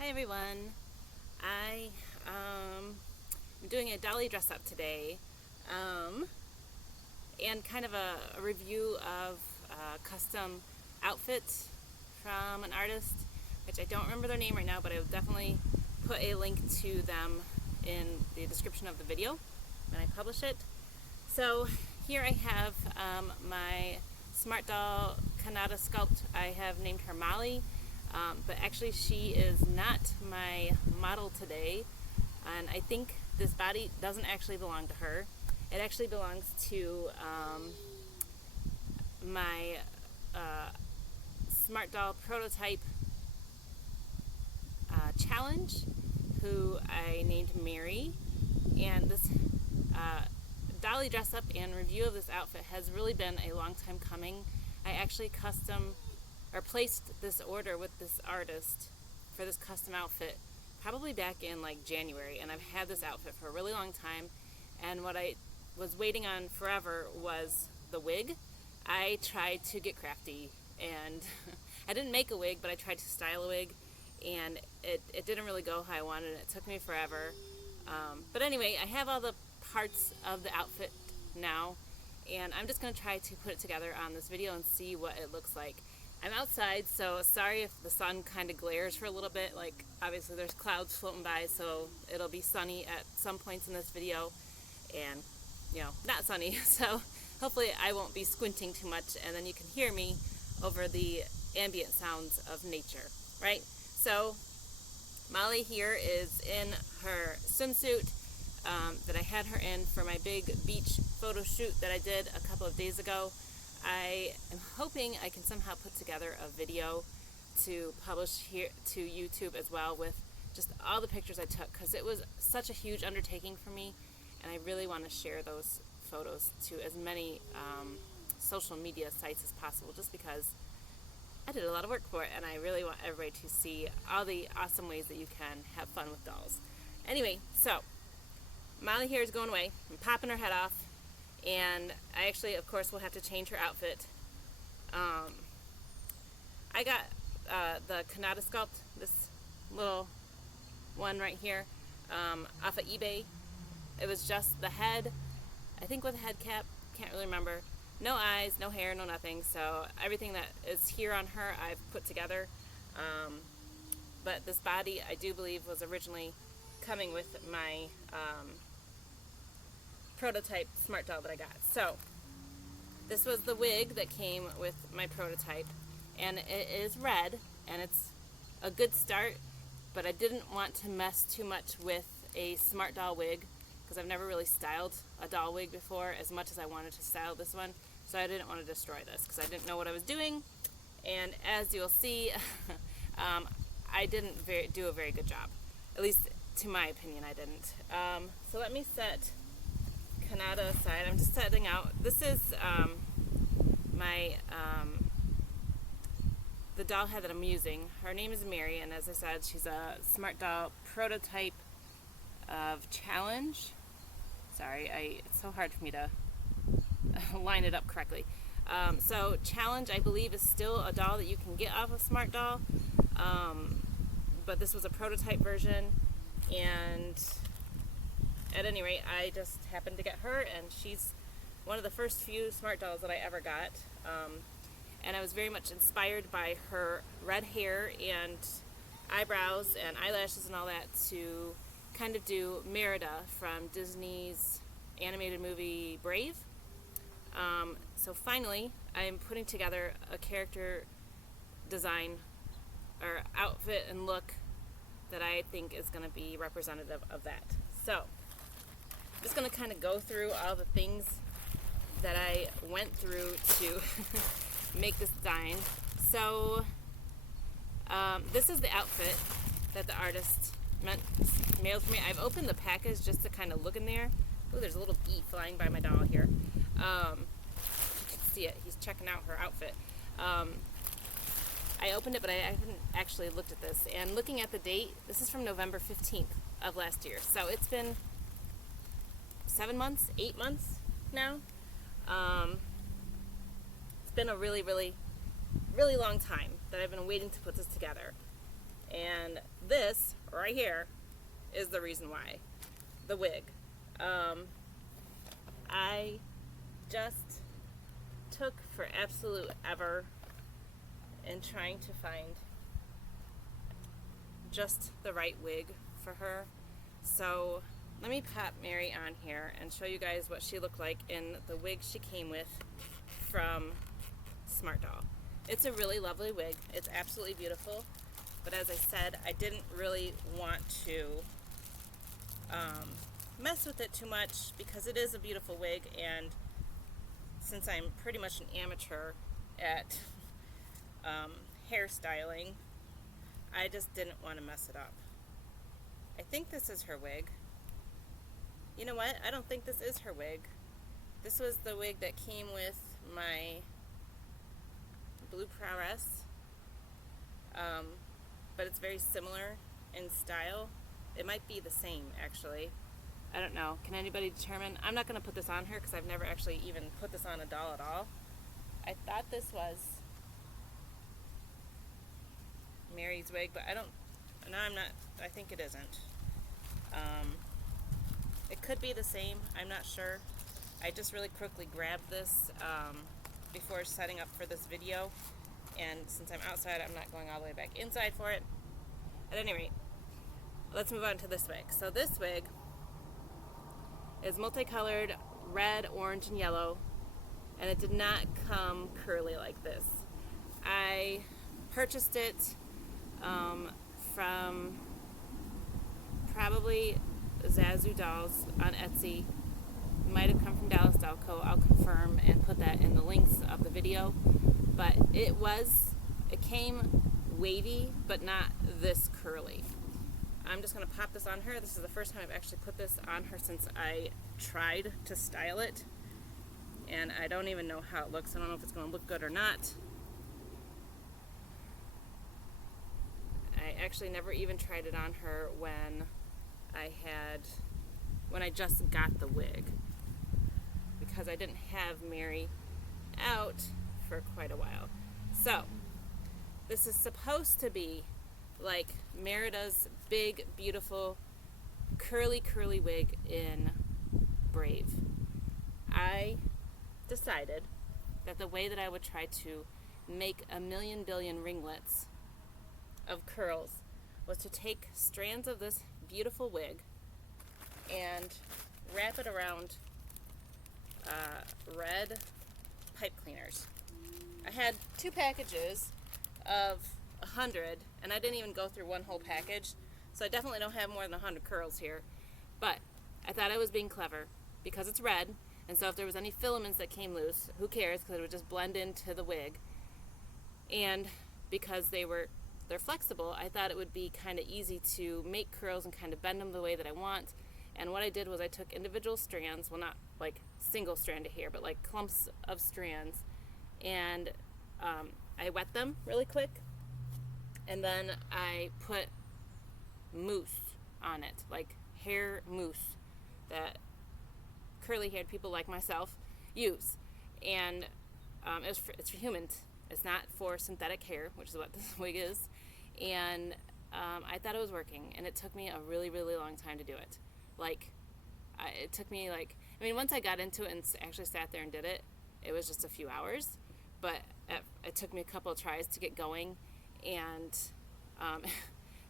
Hi everyone. I am doing a Dolly dress up today, um, and kind of a review of a custom outfit from an artist, which I don't remember their name right now, but I will definitely put a link to them in the description of the video when I publish it. So here I have my SmartDoll Kanata sculpt. I have named her Molly. But actually she is not my model today, and I think this body doesn't actually belong to her. It actually belongs to my SmartDoll prototype challenge, who I named Merri. And this Dolly dress up and review of this outfit has really been a long time coming. I actually placed this order with this artist for this custom outfit probably back in like January, and I've had this outfit for a really long time, and what I was waiting on forever was the wig. I tried to get crafty, and I didn't make a wig, but I tried to style a wig, and it didn't really go how I wanted. It took me forever, but anyway, I have all the parts of the outfit now, and I'm just going to try to put it together on this video and see what it looks like. I'm outside, so sorry if the sun kind of glares for a little bit. Like, obviously there's clouds floating by, so it'll be sunny at some points in this video and, not sunny. So hopefully I won't be squinting too much, and then you can hear me over the ambient sounds of nature, right? So Molly here is in her swimsuit that I had her in for my big beach photo shoot that I did a couple of days ago. I am hoping I can somehow put together a video to publish here to YouTube as well, with just all the pictures I took, because it was such a huge undertaking for me, and I really want to share those photos to as many social media sites as possible, just because I did a lot of work for it, and I really want everybody to see all the awesome ways that you can have fun with dolls. Anyway, so Molly here is going away. I'm popping her head off. And I actually, of course, will have to change her outfit. I got the Kanata sculpt, this little one right here, off of eBay. It was just the head, I think with a head cap, can't really remember. No eyes, no hair, no nothing. So everything that is here on her, I've put together. But this body, I do believe, was originally coming with my prototype SmartDoll that I got. So this was the wig that came with my prototype, and it is red, and it's a good start, but I didn't want to mess too much with a SmartDoll wig, because I've never really styled a doll wig before as much as I wanted to style this one. So I didn't want to destroy this, because I didn't know what I was doing, and as you'll see, I didn't do a very good job. At least to my opinion, I didn't. So let me set Kanata aside. I'm just setting out. This is the doll head that I'm using. Her name is Merri, and as I said, she's a SmartDoll prototype of challenge. Sorry, it's so hard for me to line it up correctly. So challenge, I believe, is still a doll that you can get off of SmartDoll, but this was a prototype version, and at any rate, I just happened to get her, and she's one of the first few SmartDolls that I ever got. And I was very much inspired by her red hair and eyebrows and eyelashes and all that to kind of do Merida from Disney's animated movie Brave. So finally, I'm putting together a character design or outfit and look that I think is going to be representative of that. So I'm just going to kind of go through all the things that I went through to make this design. So this is the outfit that the artist mailed for me. I've opened the package just to kind of look in there. Oh, there's a little bee flying by my doll here. You can see it. He's checking out her outfit. I opened it, but I haven't actually looked at this. And looking at the date, this is from November 15th of last year. So it's been 7 months, 8 months now. It's been a really, really, really long time that I've been waiting to put this together. And this right here is the reason why. The wig. I just took for absolute ever in trying to find just the right wig for her. So let me pop Merri on here and show you guys what she looked like in the wig she came with from SmartDoll. It's a really lovely wig. It's absolutely beautiful. But as I said, I didn't really want to mess with it too much because it is a beautiful wig, and since I'm pretty much an amateur at hairstyling, I just didn't want to mess it up. I think this is her wig. You know what? I don't think this is her wig. This was the wig that came with my Blue Prowess, but it's very similar in style. It might be the same, actually. I don't know. Can anybody determine? I'm not going to put this on her because I've never actually even put this on a doll at all. I thought this was Merri's wig, but I don't. No, I'm not. I think it isn't. It could be the same. I'm not sure. I just really quickly grabbed this before setting up for this video, and since I'm outside, I'm not going all the way back inside for it. At any rate, let's move on to this wig. So this wig is multicolored red, orange, and yellow, and it did not come curly like this. I purchased it from probably Zazu Dolls on Etsy. Might have come from Dallas Doll Co. I'll confirm and put that in the links of the video. But it came wavy, but not this curly. I'm just going to pop this on her. This is the first time I've actually put this on her since I tried to style it. And I don't even know how it looks. I don't know if it's going to look good or not. I actually never even tried it on her when I just got the wig, because I didn't have Merri out for quite a while. So this is supposed to be like Merida's big, beautiful, curly wig in Brave. I decided that the way that I would try to make a million billion ringlets of curls was to take strands of this beautiful wig and wrap it around red pipe cleaners. I had 2 packages of 100, and I didn't even go through one whole package, so I definitely don't have more than 100 curls here. But I thought I was being clever because it's red, and so if there was any filaments that came loose, who cares, because it would just blend into the wig. And because they're flexible, I thought it would be kind of easy to make curls and kind of bend them the way that I want. And what I did was I took individual strands, well, not like single strand of hair, but like clumps of strands, and I wet them really quick, and then I put mousse on it, like hair mousse that curly haired people like myself use. And it's for humans. It's not for synthetic hair, which is what this wig is. And I thought it was working, and it took me a really long time to do it. It took me once I got into it and actually sat there and did it, it was just a few hours, but it took me a couple of tries to get going, and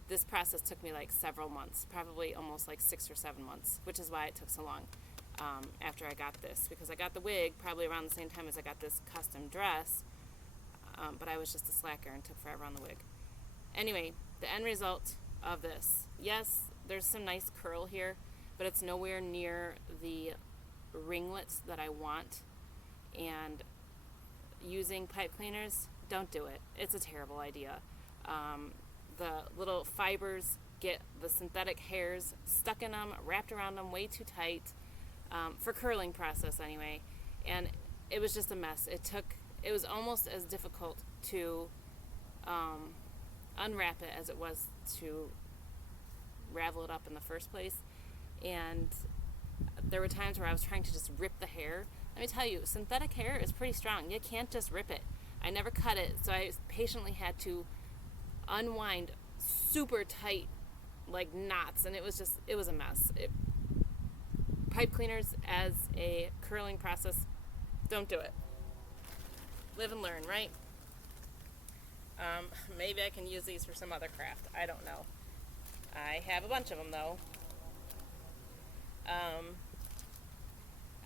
this process took me like several months, probably almost like 6 or 7 months, which is why it took so long after I got this, because I got the wig probably around the same time as I got this custom dress, but I was just a slacker and took forever on the wig. Anyway, the end result of this, yes, there's some nice curl here, but it's nowhere near the ringlets that I want. And using pipe cleaners, don't do it. It's a terrible idea. The little fibers get the synthetic hairs stuck in them, wrapped around them way too tight, for curling process anyway. And it was just a mess. It was almost as difficult to unwrap it as it was to ravel it up in the first place. And there were times where I was trying to just rip the hair. Let me tell you, synthetic hair is pretty strong. You can't just rip it. I never cut it, so I patiently had to unwind super tight like knots, and it was a mess. Pipe cleaners as a curling process, don't do it. Live and learn, right? Maybe I can use these for some other craft. I don't know. I have a bunch of them though.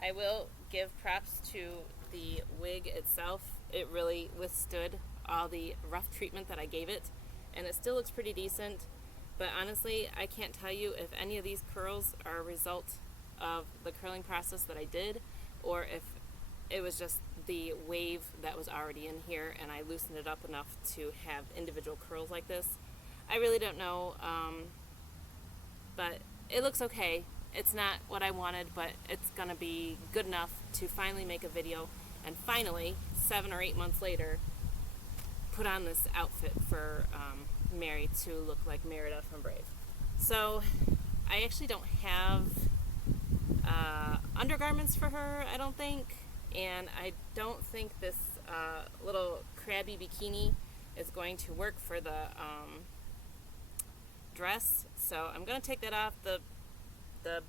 I will give props to the wig itself. It really withstood all the rough treatment that I gave it, and it still looks pretty decent. But honestly, I can't tell you if any of these curls are a result of the curling process that I did, or if it was just the wave that was already in here and I loosened it up enough to have individual curls like this. I really don't know, but it looks okay. It's not what I wanted, but it's gonna be good enough to finally make a video and finally, 7 or 8 months later, put on this outfit for Merri to look like Merida from Brave. So I actually don't have undergarments for her, I don't think, and I don't think this little crabby bikini is going to work for the dress, so I'm going to take that off. The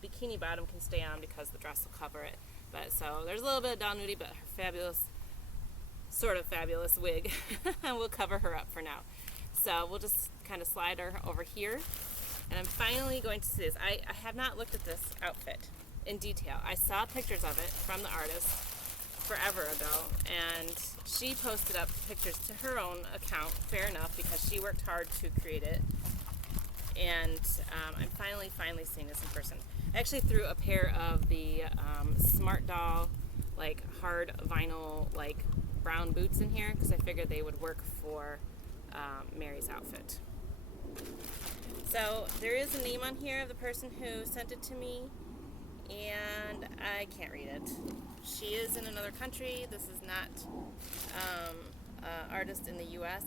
bikini bottom can stay on because the dress will cover it. But so there's a little bit of doll nudity, but her fabulous, sort of fabulous wig will cover her up for now. So we'll just kind of slide her over here, and I'm finally going to see this. I have not looked at this outfit in detail. I saw pictures of it from the artist forever ago, and she posted up pictures to her own account, fair enough, because she worked hard to create it. And I'm finally seeing this in person. I actually threw a pair of the SmartDoll, like hard vinyl, like brown boots in here because I figured they would work for Merri's outfit. So there is a name on here of the person who sent it to me, and I can't read it. She is in another country. This is not an artist in the U.S.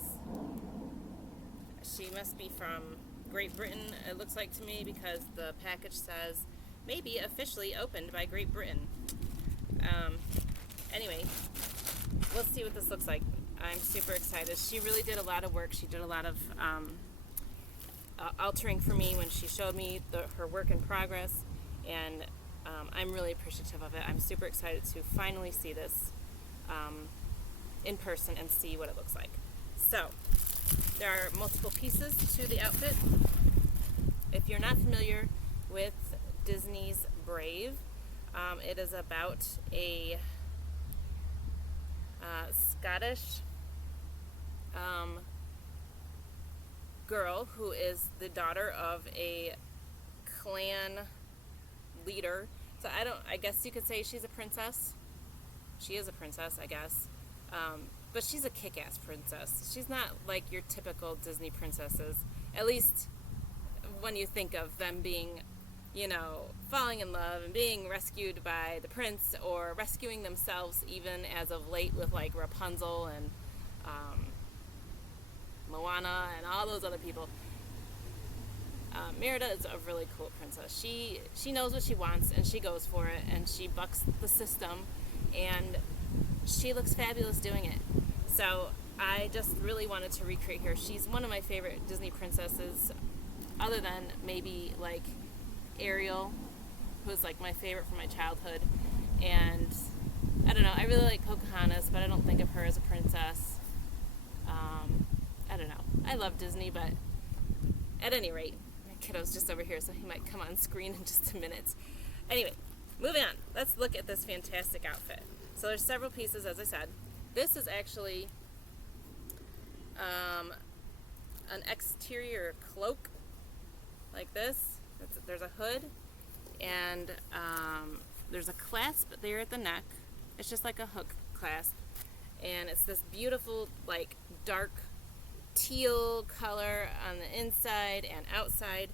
She must be from Great Britain, it looks like to me, because the package says maybe officially opened by Great Britain. Anyway, we'll see what this looks like. I'm super excited. She really did a lot of work. She did a lot of altering for me when she showed me her work in progress, and I'm really appreciative of it. I'm super excited to finally see this in person and see what it looks like. So there are multiple pieces to the outfit. If you're not familiar with Disney's Brave, it is about a Scottish girl who is the daughter of a clan leader. So I guess you could say she's a princess. She is a princess, I guess. But she's a kick-ass princess. She's not like your typical Disney princesses, at least when you think of them being, you know, falling in love and being rescued by the prince, or rescuing themselves even as of late with like Rapunzel and Moana and all those other people. Merida is a really cool princess. She knows what she wants and she goes for it, and she bucks the system, and she looks fabulous doing it. So I just really wanted to recreate her. She's one of my favorite Disney princesses, other than maybe like Ariel, who's like my favorite from my childhood. And I don't know, I really like Pocahontas, but I don't think of her as a princess. I don't know. I love Disney, but at any rate, my kiddo's just over here, so he might come on screen in just a minute. Anyway, moving on. Let's look at this fantastic outfit. So there's several pieces, as I said. This is actually an exterior cloak, like this. There's a hood, and there's a clasp there at the neck. It's just like a hook clasp, and it's this beautiful, like, dark teal color on the inside and outside.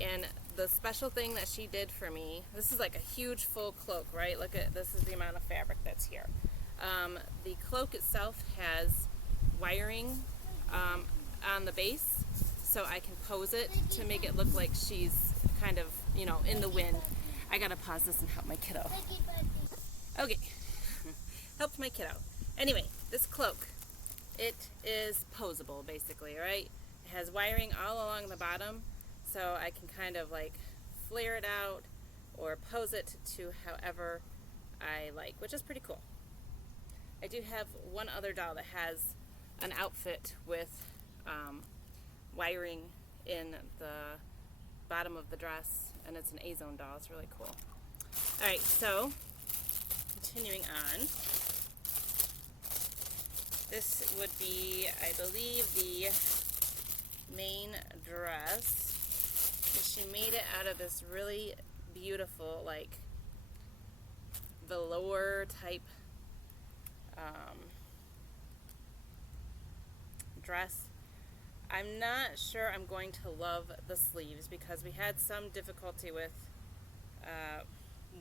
And the special thing that she did for me, this is like a huge full cloak, right? Look at this, is the amount of fabric that's here. The cloak itself has wiring on the base, so I can pose it to make it look like she's kind of, you know, in the wind. I gotta pause this and help my kiddo. Okay, helped my kiddo. Anyway, this cloak, it is posable basically, right? It has wiring all along the bottom, so so I can kind of like flare it out or pose it to however I like, which is pretty cool. I do have one other doll that has an outfit with wiring in the bottom of the dress, and it's an A-zone doll. It's really cool. Alright, so continuing on. This would be, I believe, the main dress. And she made it out of this really beautiful, like, velour type dress. I'm not sure I'm going to love the sleeves because we had some difficulty with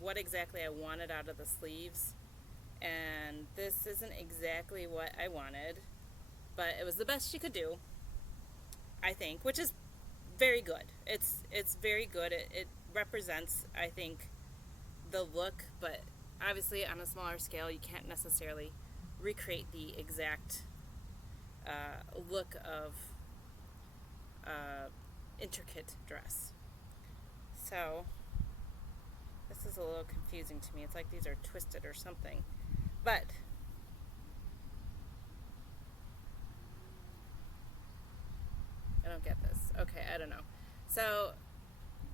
what exactly I wanted out of the sleeves, and this isn't exactly what I wanted, but it was the best she could do, I think, which is very good. It's very good. It represents, I think, the look, but obviously on a smaller scale you can't necessarily recreate the exact look of intricate dress. So this is a little confusing to me. It's like these are twisted or something, but I don't get this. Okay, I don't know. So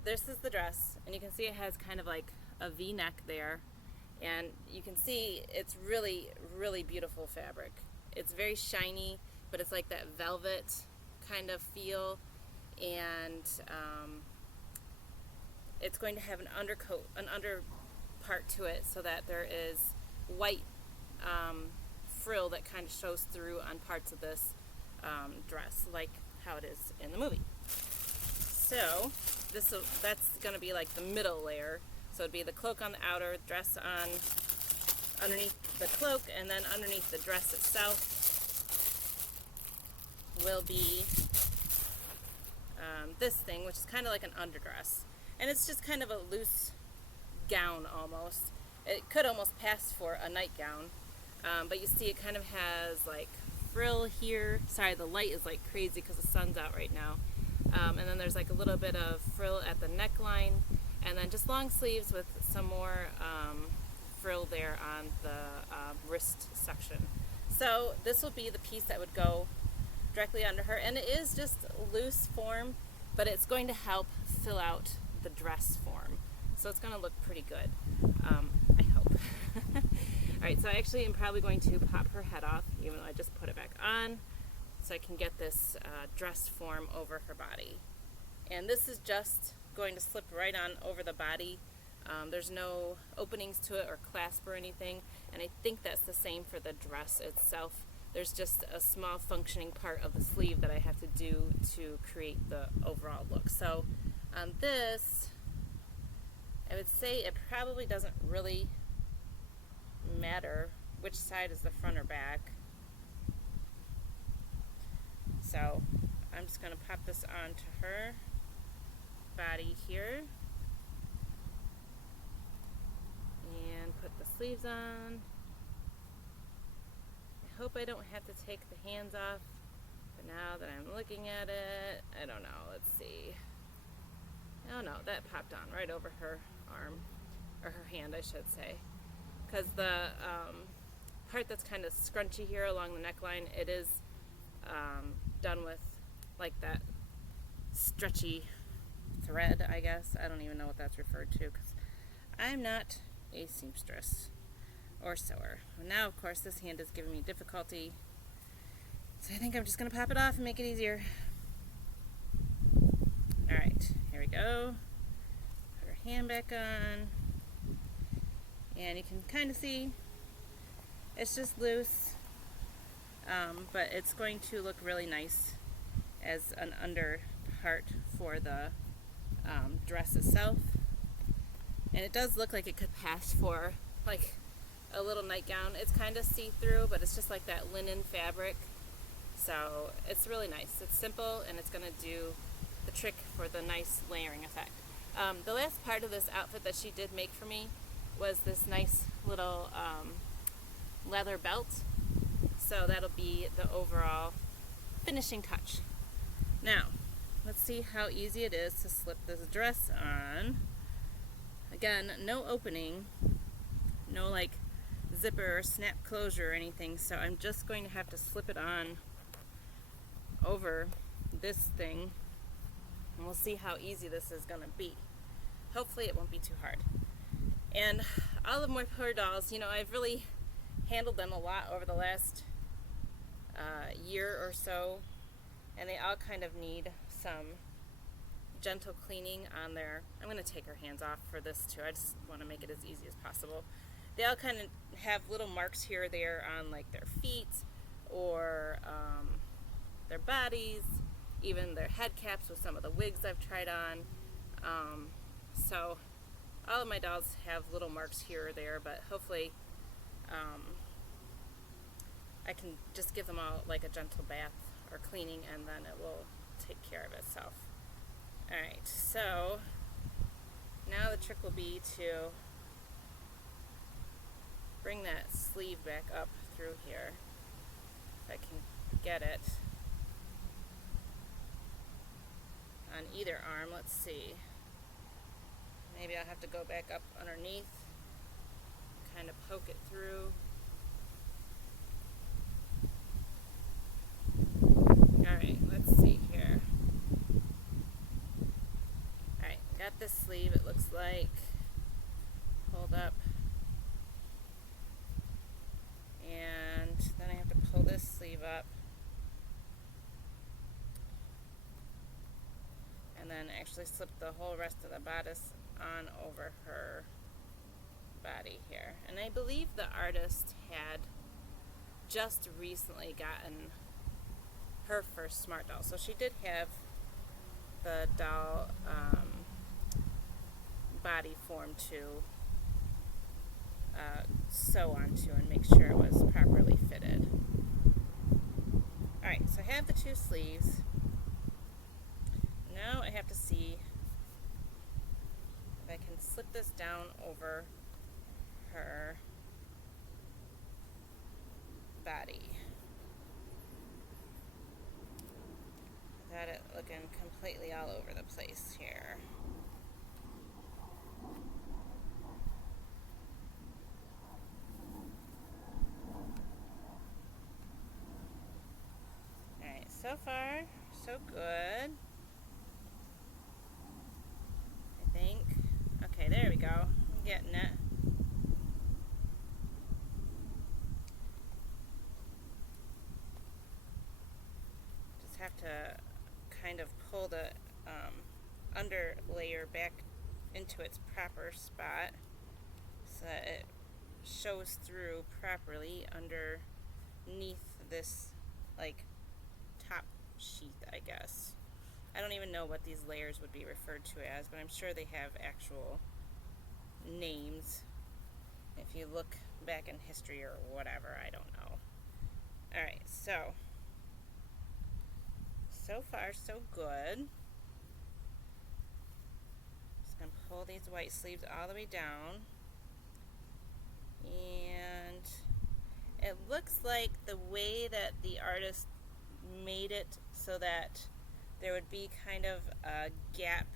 this is the dress, and you can see it has kind of like a V-neck there, and you can see it's really, really beautiful fabric. It's very shiny, but it's like that velvet kind of feel, and it's going to have an undercoat, an under part to it, so that there is white frill that kind of shows through on parts of this dress, like how it is in the movie. So that's going to be like the middle layer. So it'd be the cloak on the outer, dress on underneath the cloak, and then underneath the dress itself will be this thing, which is kind of like an underdress. And it's just kind of a loose gown almost. It could almost pass for a nightgown, but you see it kind of has like frill here. Sorry, the light is like crazy because the sun's out right now. And then there's like a little bit of frill at the neckline, and then just long sleeves with some more frill there on the wrist section. So this will be the piece that would go directly under her, and it is just loose form, but it's going to help fill out the dress form. So it's going to look pretty good, I hope. Alright, so I actually am probably going to pop her head off, even though I just put it back on, so I can get this dress form over her body. And this is just going to slip right on over the body. There's no openings to it or clasp or anything, and I think that's the same for the dress itself. There's just a small functioning part of the sleeve that I have to do to create the overall look. So on this, I would say it probably doesn't really matter which side is the front or back. So I'm just going to pop this onto her body here and put the sleeves on. I hope I don't have to take the hands off, but now that I'm looking at it, I don't know. Let's see. Oh no, that popped on right over her arm, or her hand I should say, because the part that's kind of scrunchy here along the neckline, it is done with like that stretchy thread, I guess. I don't even know what that's referred to because I'm not a seamstress or sewer. Now of course this hand is giving me difficulty, so I think I'm just going to pop it off and make it easier. Alright, here we go. Put her hand back on, and you can kind of see it's just loose, but it's going to look really nice as an under part for the dress itself. And it does look like it could pass for like a little nightgown. It's kind of see-through, but it's just like that linen fabric, so it's really nice. It's simple, and it's going to do the trick for the nice layering effect. The last part of this outfit that she did make for me was this nice little leather belt, so that'll be the overall finishing touch. Now let's see how easy it is to slip this dress on. Again, no opening, no like zipper or snap closure or anything, so I'm just going to have to slip it on over this thing, and we'll see how easy this is going to be. Hopefully it won't be too hard. And all of my poor dolls, you know, I've really handled them a lot over the last year or so, and they all kind of need some gentle cleaning on their, I'm going to take her hands off for this too, I just want to make it as easy as possible. They all kind of have little marks here or there on like their feet or their bodies, even their head caps with some of the wigs I've tried on. So all of my dolls have little marks here or there, but hopefully I can just give them all like a gentle bath or cleaning, and then it will take care of itself. Alright, so now the trick will be to bring that sleeve back up through here, if I can get it on either arm. Let's see. Maybe I'll have to go back up underneath, kind of poke it through. Alright, let's see here. Alright, got this sleeve, it looks like. Pulled up. And then I have to pull this sleeve up. And then actually slip the whole rest of the bodice on over her body here. And I believe the artist had just recently gotten her first SmartDoll, so she did have the doll body form to sew onto and make sure it was properly fitted. Alright, so I have the two sleeves. Now I have to see if I can slip this down over her body without it looking completely all over the place here. Alright, so far, so good. I think. Okay, there we go. I'm getting it. Just have to kind of pull the under layer back into its proper spot so that it shows through properly underneath this like top sheath, I guess. I don't even know what these layers would be referred to as, but I'm sure they have actual names. If you look back in history or whatever, I don't know. Alright, so far so good. Just going to pull these white sleeves all the way down. And it looks like the way that the artist made it so that there would be kind of a gap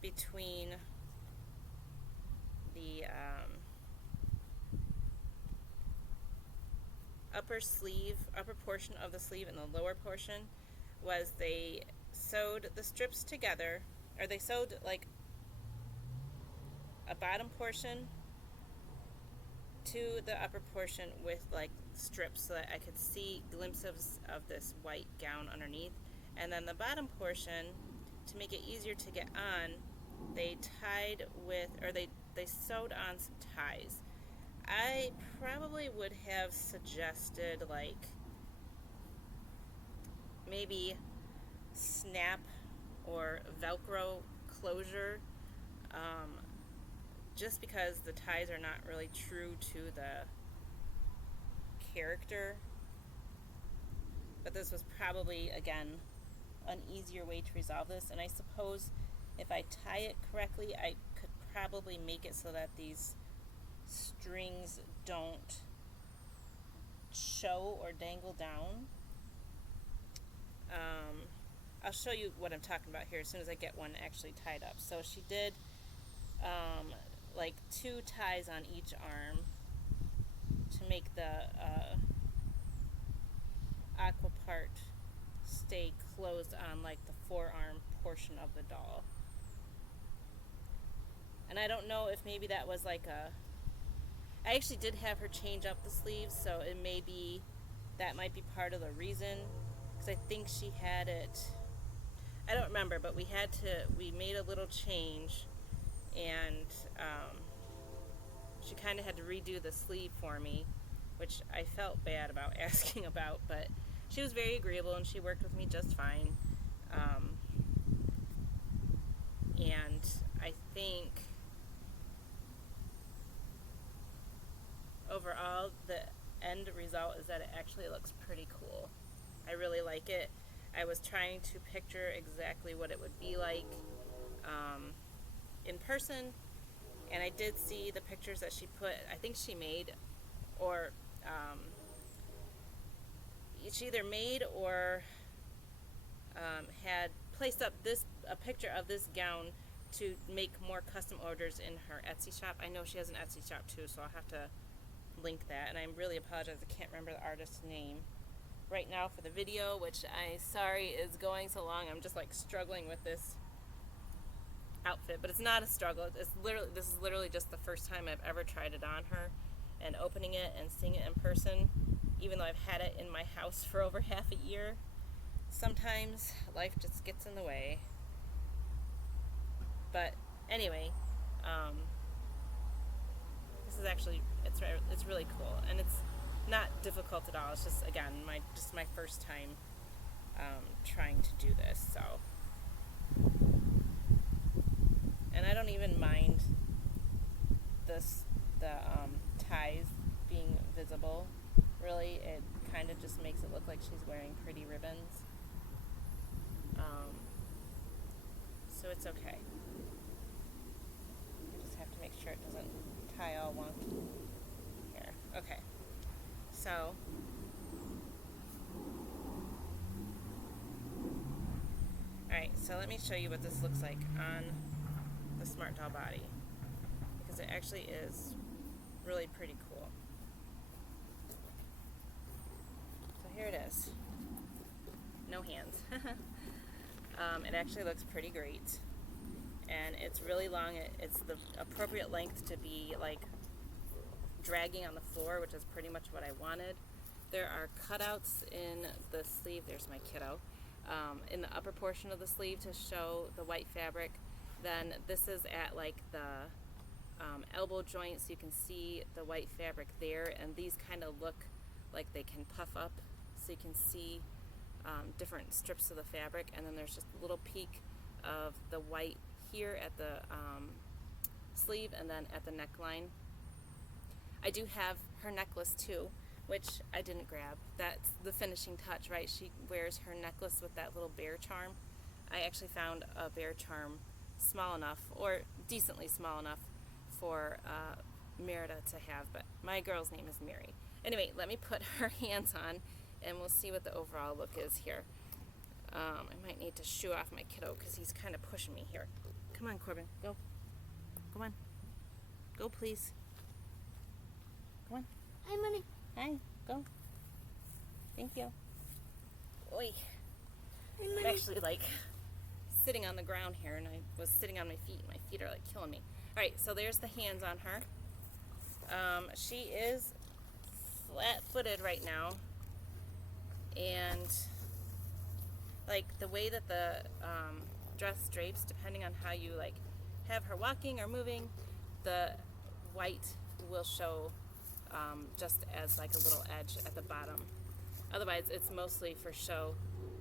between the upper portion of the sleeve and the lower portion, was they sewed the strips together, or they sewed like a bottom portion to the upper portion with like strips so that I could see glimpses of this white gown underneath. And then the bottom portion, to make it easier to get on, they tied with, or they sewed on some ties. I probably would have suggested like maybe snap or Velcro closure, just because the ties are not really true to the character. But this was probably, again, an easier way to resolve this, and I suppose if I tie it correctly, I could probably make it so that these strings don't show or dangle down. I'll show you what I'm talking about here as soon as I get one actually tied up. So she did like 2 ties on each arm to make the aqua part stay closed on like the forearm portion of the doll. And I don't know if maybe that was like I actually did have her change up the sleeves, so it may be, that might be part of the reason, because I think she had it, I don't remember, but we made a little change, and she kind of had to redo the sleeve for me, which I felt bad about asking about, but she was very agreeable and she worked with me just fine. And I think overall the end result is that it actually looks pretty cool. I really like it. I was trying to picture exactly what it would be like in person, and I did see the pictures that she put, I think she made, or she either made or had placed up a picture of this gown to make more custom orders in her Etsy shop. I know she has an Etsy shop too, so I'll have to link that, and I really apologize, I can't remember the artist's name right now for the video, which sorry is going so long. I'm just like struggling with this outfit, but it's not a struggle. This is literally just the first time I've ever tried it on her, and opening it and seeing it in person, even though I've had it in my house for over half a year. Sometimes life just gets in the way. But anyway, this is actually, it's really cool, and it's not difficult at all. It's just, again, my first time trying to do this, so. And I don't even mind the ties being visible. Really, it kind of just makes it look like she's wearing pretty ribbons. So it's okay. I just have to make sure it doesn't tie all wonky here. Okay. So, alright, so let me show you what this looks like on the SmartDoll body, because it actually is really pretty cool. So here it is. No hands. It actually looks pretty great, and it's really long. It's the appropriate length to be like dragging on the floor, which is pretty much what I wanted. There are cutouts in the sleeve. There's my kiddo. In the upper portion of the sleeve to show the white fabric. Then this is at like the elbow joint, so you can see the white fabric there, and these kind of look like they can puff up, so you can see different strips of the fabric, and then there's just a little peek of the white here at the sleeve and then at the neckline. I do have her necklace too, which I didn't grab. That's the finishing touch, right? She wears her necklace with that little bear charm. I actually found a bear charm small enough, or decently small enough, for Merida to have, but my girl's name is Merri. Anyway, let me put her hands on and we'll see what the overall look is here. I might need to shoo off my kiddo because he's kind of pushing me here. Come on, Corbin, go. Come on. Go, please. Come on. Hi, Mommy. Hi, go. Thank you. Oi. Hi, I'm Mommy. actually like sitting on the ground here, and I was sitting on my feet. My feet are like killing me. Alright, so there's the hands on her. She is flat-footed right now, and like the way that the dress drapes, depending on how you like have her walking or moving, the white will show just as like a little edge at the bottom. Otherwise, it's mostly for show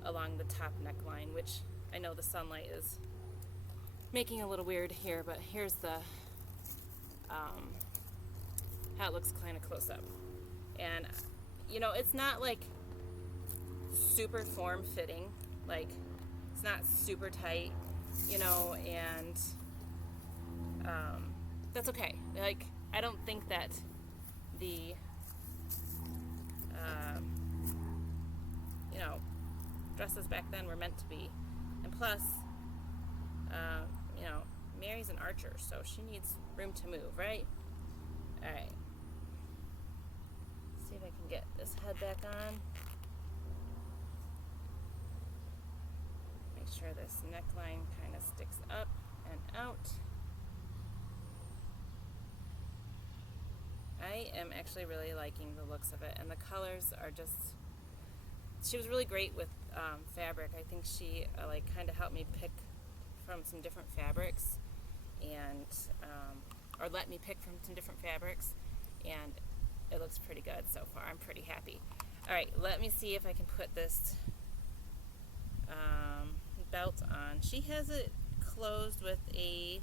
along the top neckline, which I know the sunlight is making a little weird here, but here's the how it looks kind of close up. And you know, it's not like super form-fitting, like it's not super tight, you know, and that's okay. Like, I don't think that the you know, dresses back then were meant to be And plus, you know, Mary's an archer, so she needs room to move, right? Alright. See if I can get this head back on. Make sure this neckline kind of sticks up and out. I am actually really liking the looks of it, and the colors are just, she was really great with fabric. I think she like kind of helped me pick from some different fabrics, and or let me pick from some different fabrics, and it looks pretty good so far. I'm pretty happy. Alright, let me see if I can put this belt on. She has it closed with a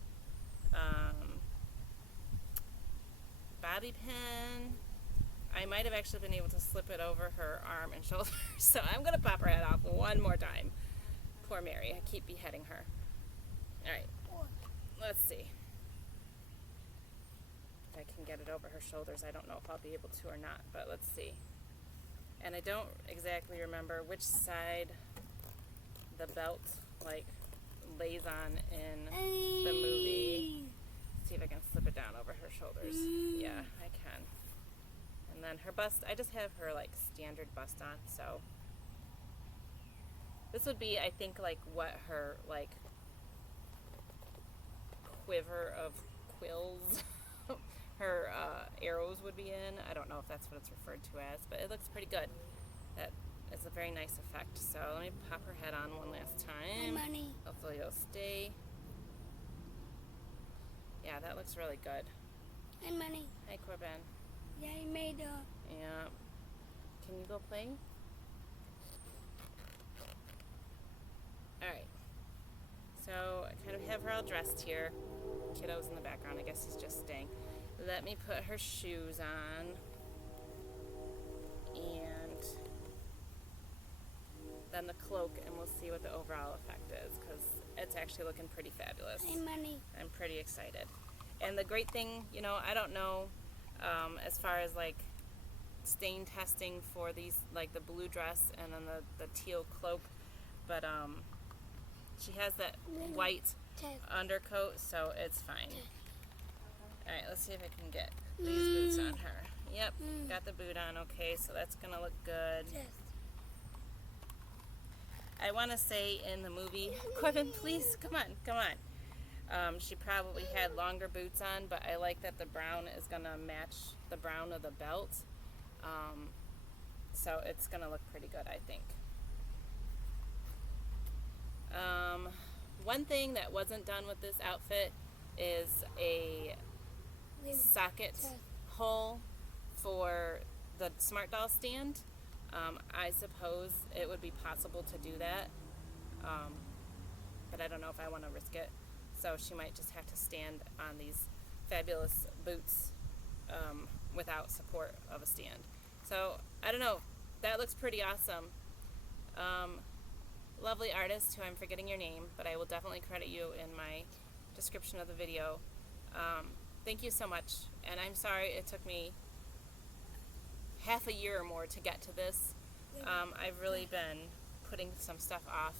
bobby pin. I might have actually been able to slip it over her arm and shoulder, so I'm going to pop her head off one more time. Poor Merri, I keep beheading her. Alright, let's see if I can get it over her shoulders. I don't know if I'll be able to or not, but let's see. And I don't exactly remember which side the belt like lays on in the movie. Let's see if I can slip it down over her shoulders. Yeah, I can. And then her bust, I just have her like standard bust on, so this would be, I think, like what her like quiver of quills her arrows would be in. I don't know if that's what it's referred to as, but it looks pretty good. That is a very nice effect. So let me pop her head on one last time. Hi, Money. Hopefully it'll stay. Yeah, that looks really good. Hi, Money. Hi, Corbin. Yeah, I made a... Yeah. Can you go play? Alright. So I kind of have her all dressed here. Kiddo's in the background. I guess he's just staying. Let me put her shoes on. And then the cloak, and we'll see what the overall effect is, because it's actually looking pretty fabulous. Hi, Money. I'm pretty excited. And the great thing, you know, I don't know as far as like stain testing for these, like the blue dress and then the teal cloak, but she has that white undercoat, so it's fine. Alright, let's see if I can get these boots on her. Yep, got the boot on. Okay, so that's gonna look good. I want to say in the movie, Corbin, please, come on. She probably had longer boots on, but I like that the brown is going to match the brown of the belt. So it's going to look pretty good, I think. One thing that wasn't done with this outfit is a socket hole for the SmartDoll stand. I suppose it would be possible to do that, but I don't know if I want to risk it. So she might just have to stand on these fabulous boots without support of a stand. So I don't know. That looks pretty awesome. Lovely artist who I'm forgetting your name, but I will definitely credit you in my description of the video. Thank you so much, and I'm sorry it took me half a year or more to get to this. I've really been putting some stuff off,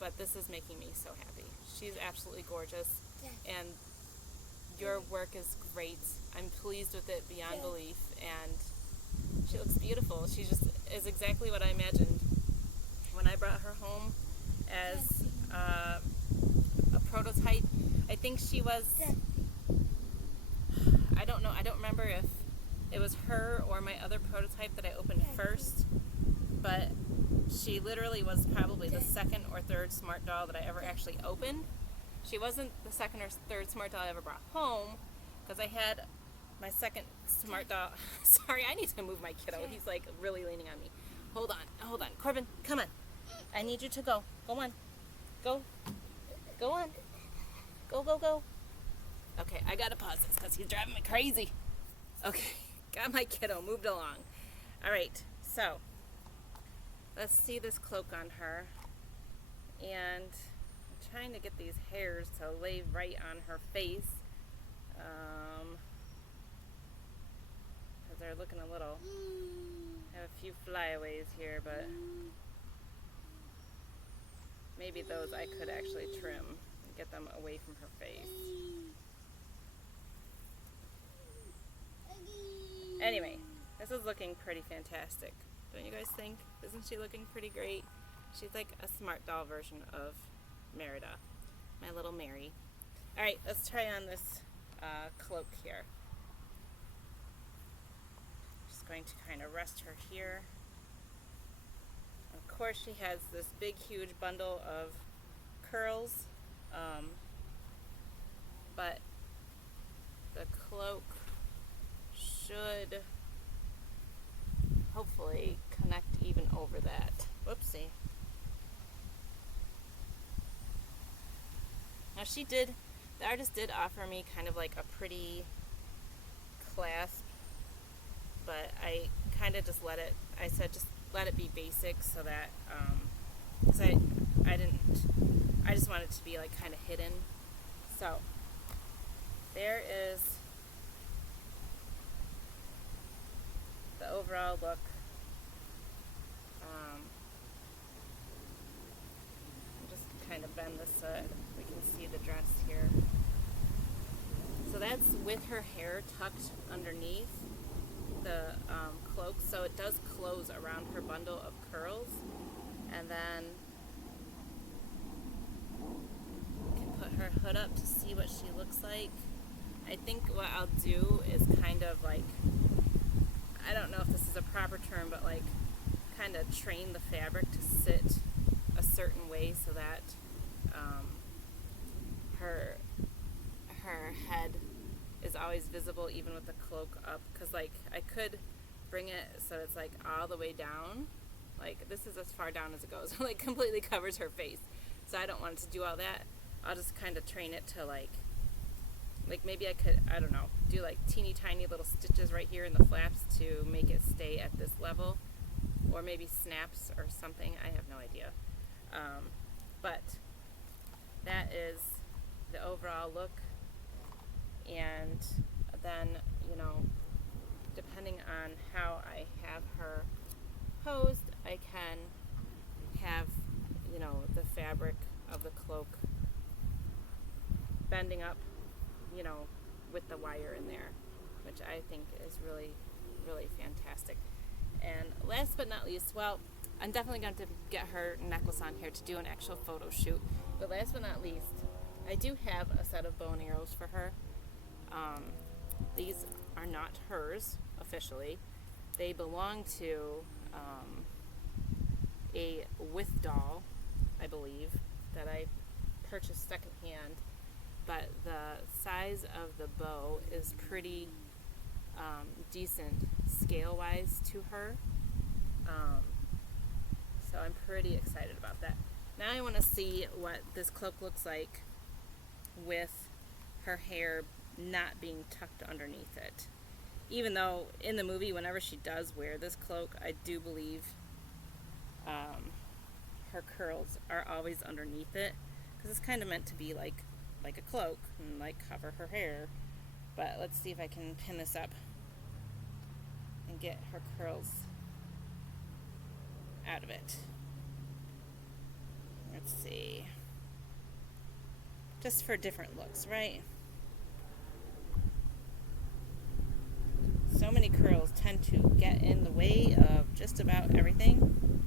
but this is making me so happy. She's absolutely gorgeous, and your work is great. I'm pleased with it beyond belief, and she looks beautiful. She just is exactly what I imagined when I brought her home as a prototype. I think she was, I don't know, I don't remember if it was her or my other prototype that I opened first, but she literally was probably the second or third SmartDoll that I ever actually opened. She wasn't the second or third SmartDoll I ever brought home, because I had my second SmartDoll. Sorry, I need to move my kiddo. He's like really leaning on me. Hold on. Corbin, come on. I need you to go. Go on. Go on. Go. Okay, I gotta pause this because he's driving me crazy. Okay. Got my kiddo moved along. Alright, so let's see this cloak on her. And I'm trying to get these hairs to lay right on her face. Because they're looking a little, I have a few flyaways here, but maybe those I could actually trim and get them away from her face. Anyway, this is looking pretty fantastic. Don't you guys think? Isn't she looking pretty great? She's like a SmartDoll version of Merida, my little Merri. Alright, let's try on this cloak here. Just going to kind of rest her here. Of course, she has this big, huge bundle of curls, but the cloak should hopefully connect even over that. Whoopsie. Now the artist did offer me kind of like a pretty clasp, but I kind of just I said just let it be basic so that, because I just want it to be like kind of hidden. So, there is the overall look. Just kind of bend this so we can see the dress here. So that's with her hair tucked underneath the cloak, so it does close around her bundle of curls, and then we can put her hood up to see what she looks like. I think what I'll do is kind of like, I don't know if this is a proper term, but like kind of train the fabric to sit a certain way so that her head is always visible even with the cloak up, because like I could bring it so it's like all the way down, like this is as far down as it goes, like completely covers her face, so I don't want it to do all that. I'll just kind of train it to like maybe I could, I don't know, do like teeny tiny little stitches right here in the flaps to make it stay at this level, or maybe snaps or something, I have no idea. But that is the overall look. And then, you know, depending on how I have her posed, I can have, you know, the fabric of the cloak bending up, you know, with the wire in there, which I think is really, really fantastic. And last but not least, well, I'm definitely going to get her necklace on here to do an actual photo shoot, but last but not least, I do have a set of bow and arrows for her. These are not hers officially. They belong to a with doll, I believe, that I purchased secondhand, but the size of the bow is pretty decent scale-wise to her. So I'm pretty excited about that. Now I want to see what this cloak looks like with her hair not being tucked underneath it. Even though in the movie, whenever she does wear this cloak, I do believe her curls are always underneath it, because it's kind of meant to be like a cloak and like cover her hair. But let's see if I can pin this up and get her curls out of it. Let's see. Just for different looks, right? So many curls tend to get in the way of just about everything.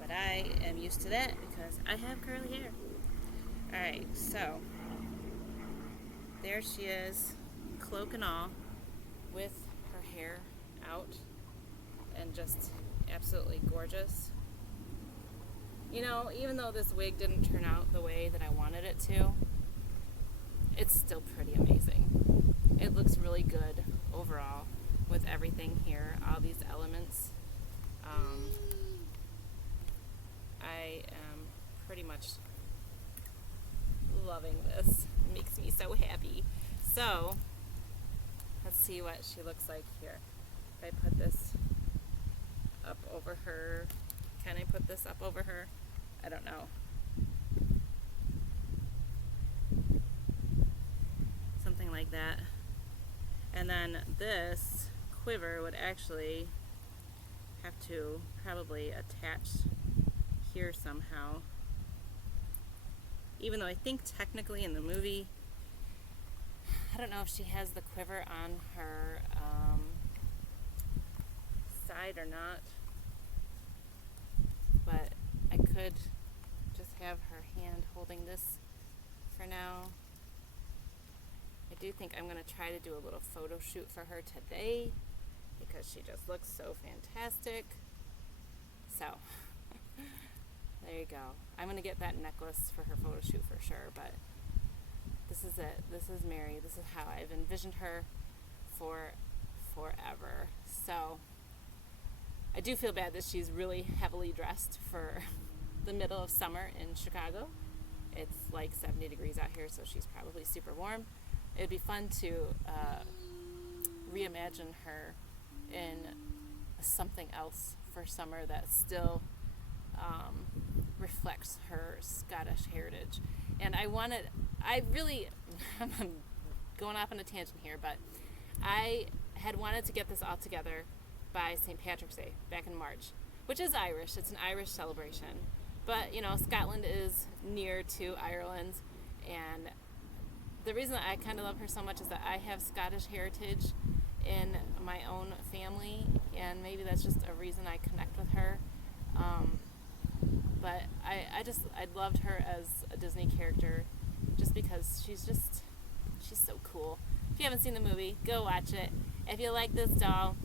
But I am used to that because I have curly hair. Alright, so there she is, cloak and all, with her hair out, and just absolutely gorgeous. You know, even though this wig didn't turn out the way that I wanted it to, it's still pretty amazing. It looks really good overall with everything here, all these elements. I am pretty much loving this. It makes me so happy. So, let's see what she looks like here. If I put this up over her, can I put this up over her? I don't know. Something like that. And then this quiver would actually have to probably attach here somehow. Even though I think technically in the movie, I don't know if she has the quiver on her side or not, but I could just have her hand holding this for now. I do think I'm going to try to do a little photo shoot for her today because she just looks so fantastic. So, there you go. I'm going to get that necklace for her photo shoot for sure, but this is it. This is Merri. This is how I've envisioned her for forever. So, I do feel bad that she's really heavily dressed for the middle of summer in Chicago. It's like 70 degrees out here, so she's probably super warm. It'd be fun to reimagine her in something else for summer that still reflects her Scottish heritage. And I'm going off on a tangent here, but I had wanted to get this all together by St. Patrick's Day back in March, which is Irish. It's an Irish celebration. But, you know, Scotland is near to Ireland, and the reason that I kind of love her so much is that I have Scottish heritage in my own family, and maybe that's just a reason I connect with her. But I loved her as a Disney character just because she's so cool. If you haven't seen the movie, go watch it. If you like this doll,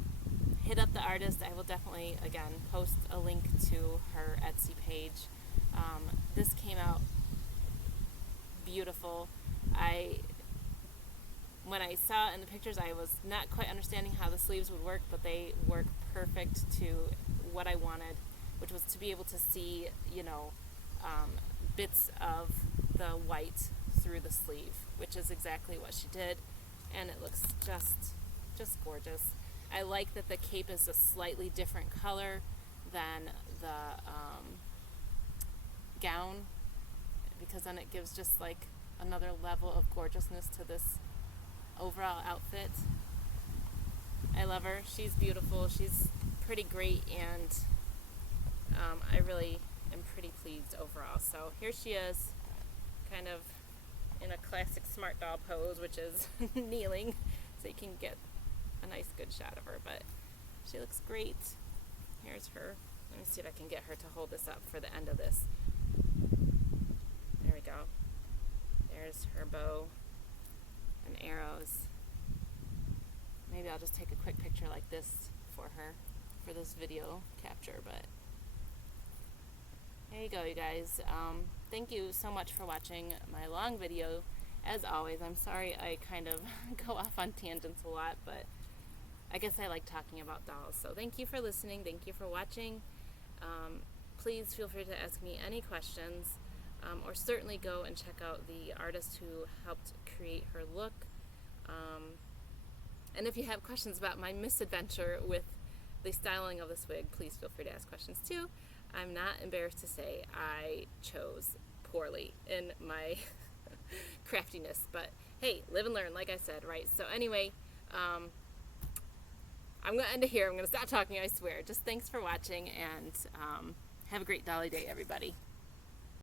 hit up the artist. I will definitely, again, post a link to her Etsy page. This came out beautiful. When I saw it in the pictures, I was not quite understanding how the sleeves would work, but they work perfect to what I wanted, which was to be able to see, you know, bits of the white through the sleeve, which is exactly what she did, and it looks just gorgeous. I like that the cape is a slightly different color than the gown, because then it gives just like another level of gorgeousness to this overall outfit. I love her. She's beautiful. She's pretty great, and I really am pretty pleased overall. So here she is, kind of in a classic SmartDoll pose, which is kneeling, so you can get a nice good shot of her, but she looks great. Here's her. Let me see if I can get her to hold this up for the end of this. There we go. There's her bow and arrows. Maybe I'll just take a quick picture like this for her for this video capture, but there you go, you guys. Thank you so much for watching my long video. As always, I'm sorry I kind of go off on tangents a lot, but I guess I like talking about dolls. So thank you for listening. Thank you for watching. Please feel free to ask me any questions, or certainly go and check out the artist who helped create her look. And if you have questions about my misadventure with the styling of this wig, please feel free to ask questions too. I'm not embarrassed to say I chose poorly in my craftiness, but hey, live and learn, like I said, right? So anyway, I'm going to end it here. I'm going to stop talking, I swear. Just thanks for watching, and have a great Dolly Day, everybody.